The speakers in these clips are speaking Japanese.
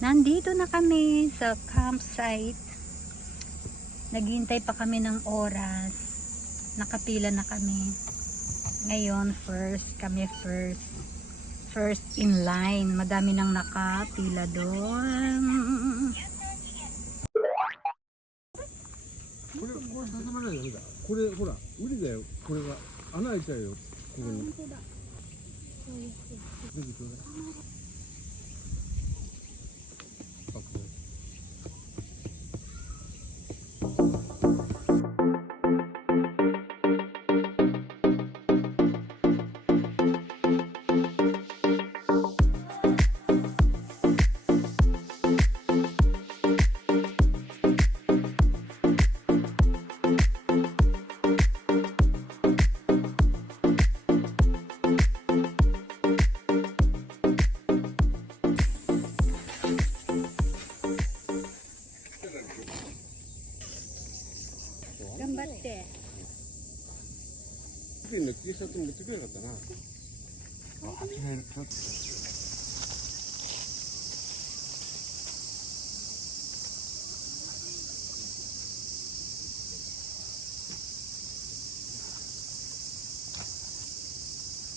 Nandito na kami sa campsite. Naghihintay pa kami ng oras. Nakapila na kami. Ngayon, first in line. Madami nang nakapila doon. これ挟まないとダメだ。これほら無理だよ。これが穴開いちゃうよ。ここに。出てちょうだい。あ、これ。頑張って。T シャツ持ってくれなかったな。あ、始める。ちょっと。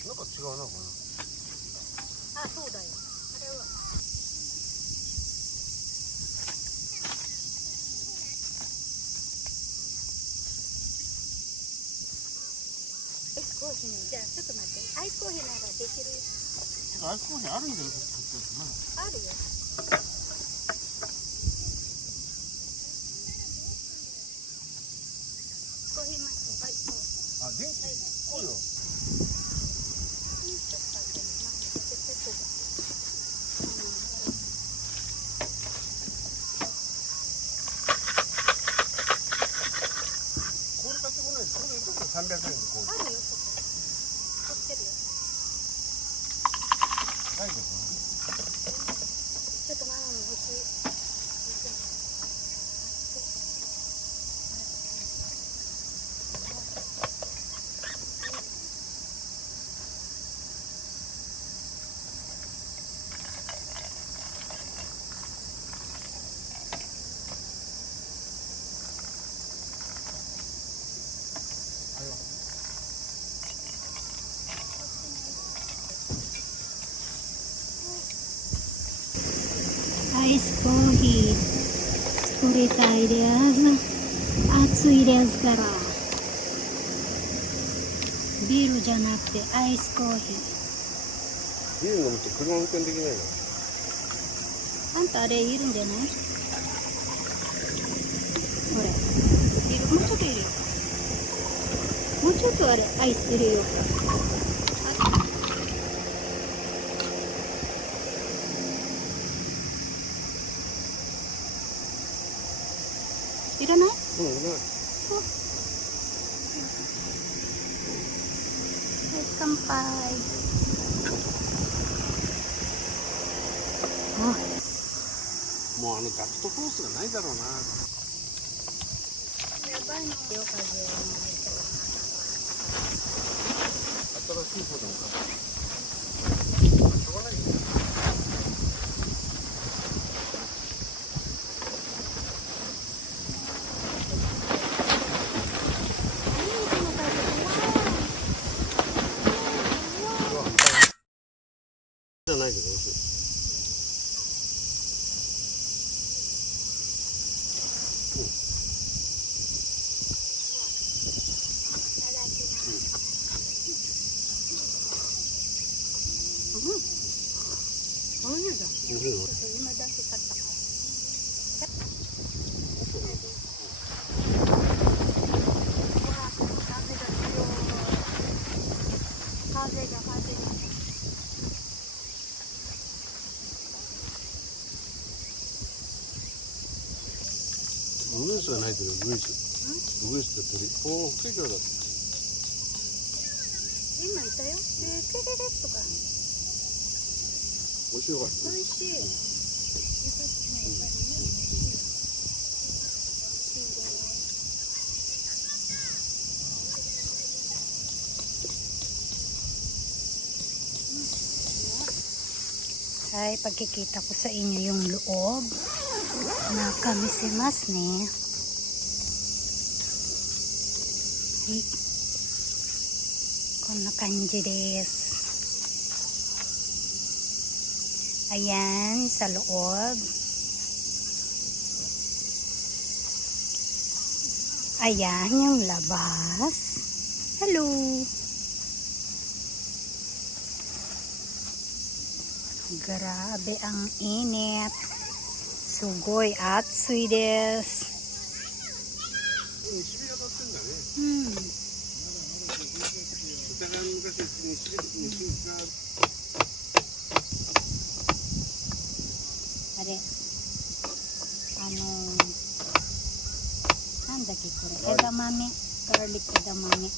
なんか違うな、これ。あ、そうだよ。あれは。アイスコーヒーね。じゃあちょっと待って。アイスコーヒーならできるよ。アイスコーヒーあるんだよ、まだ。あるよ。コーヒーマシン。はい。あ、電気。そうよ。これ買ってこないと、これ300円でこう。あるよ、そこ。取ってるよ。ないけどな。ちょっとママも欲しい。アイスコーヒー作りたいです。暑いですから。ビールじゃなくてアイスコーヒー。ビール飲むと車運転できないの。あんたあれいるんじゃない？これ。いる？もうちょっといるよ。もうちょっとあれアイス入れようか。いらない？うん、いない。乾杯。もうダクトコースがないだろうな。やばいのよ、風がないから。新しい方でも買った。しょうがないよ。じゃないけど美味しい。おいしいじゃん。美味しいよ。今だけ買ったから。風が。ウグイスはないけど、ウグイスって鳥。おお、大きいからだ。今いたよ。テレレとか。美味しいよ。美味しい。ay pagkikita ko sa inyo yung loob na kamisimas ni kung nakanji desu. Ayan sa loob. Ayan yung labas. Hello. Grabe ang init. Sugoy atsui desu. Are, nandaki kore? Edamame, garlic edamame.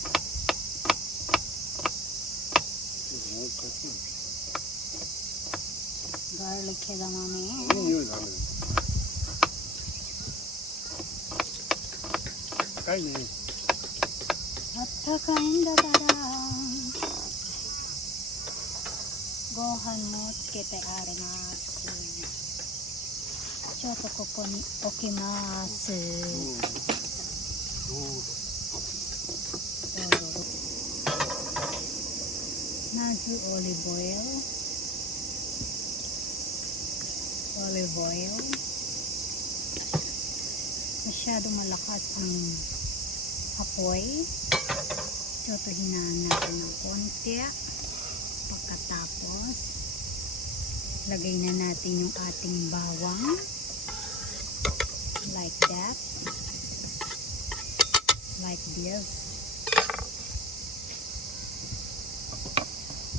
Garlic edamame. Attakai ne. Attakaiんだからご飯もつけてあります。ちょっとここに置きます。まずオリーブオイル。Masyado malakas ang apoy. Ito hinaan natin ng konti. Pagkatapos, lagay na natin yung ating bawang. Like that. Like this.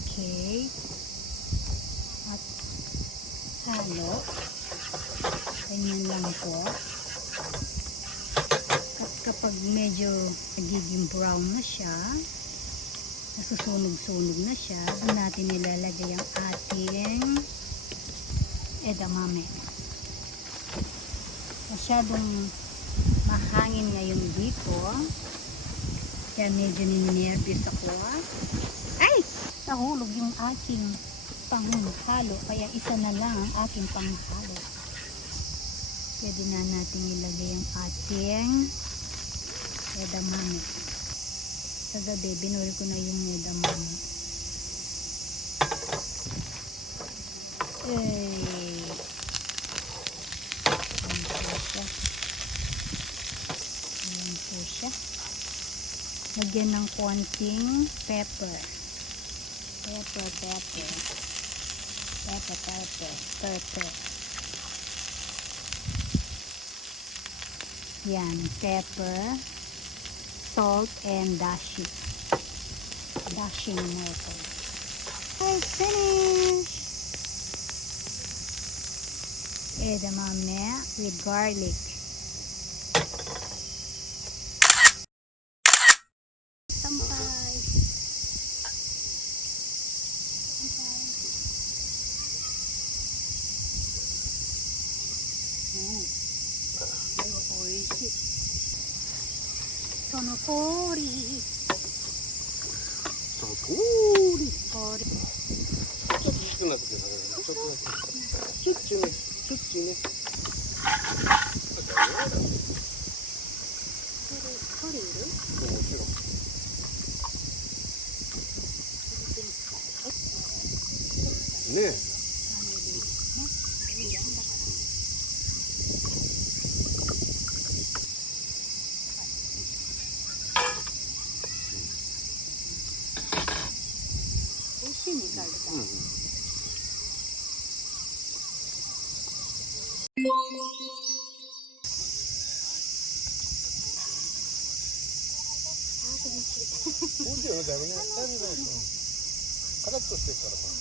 Okay. At halo. Ganyan lang po. At kapag medyo nagiging brown na siya, nasusunog-sunog na siya, doon natin nilalagay ang ating edamame. Masyadong mahangin ngayon dito, kaya medyo ninervyos ako. Ay! Nahulog yung aking panghalo, kaya isa na lang ang aking panghalo. Pwede na natin ilagay ang ating edamame. Sa gabi, binuli ko na yung edamame. Ayan po siya. Lagyan ng konting pepper. Pepper. Yan, pepper, salt, and dashing method. I finished! Edamame with garlic. Sampay! Sonokori. Ne. 美味しいよね、だいぶね。だいぶカラッとしてるからさ。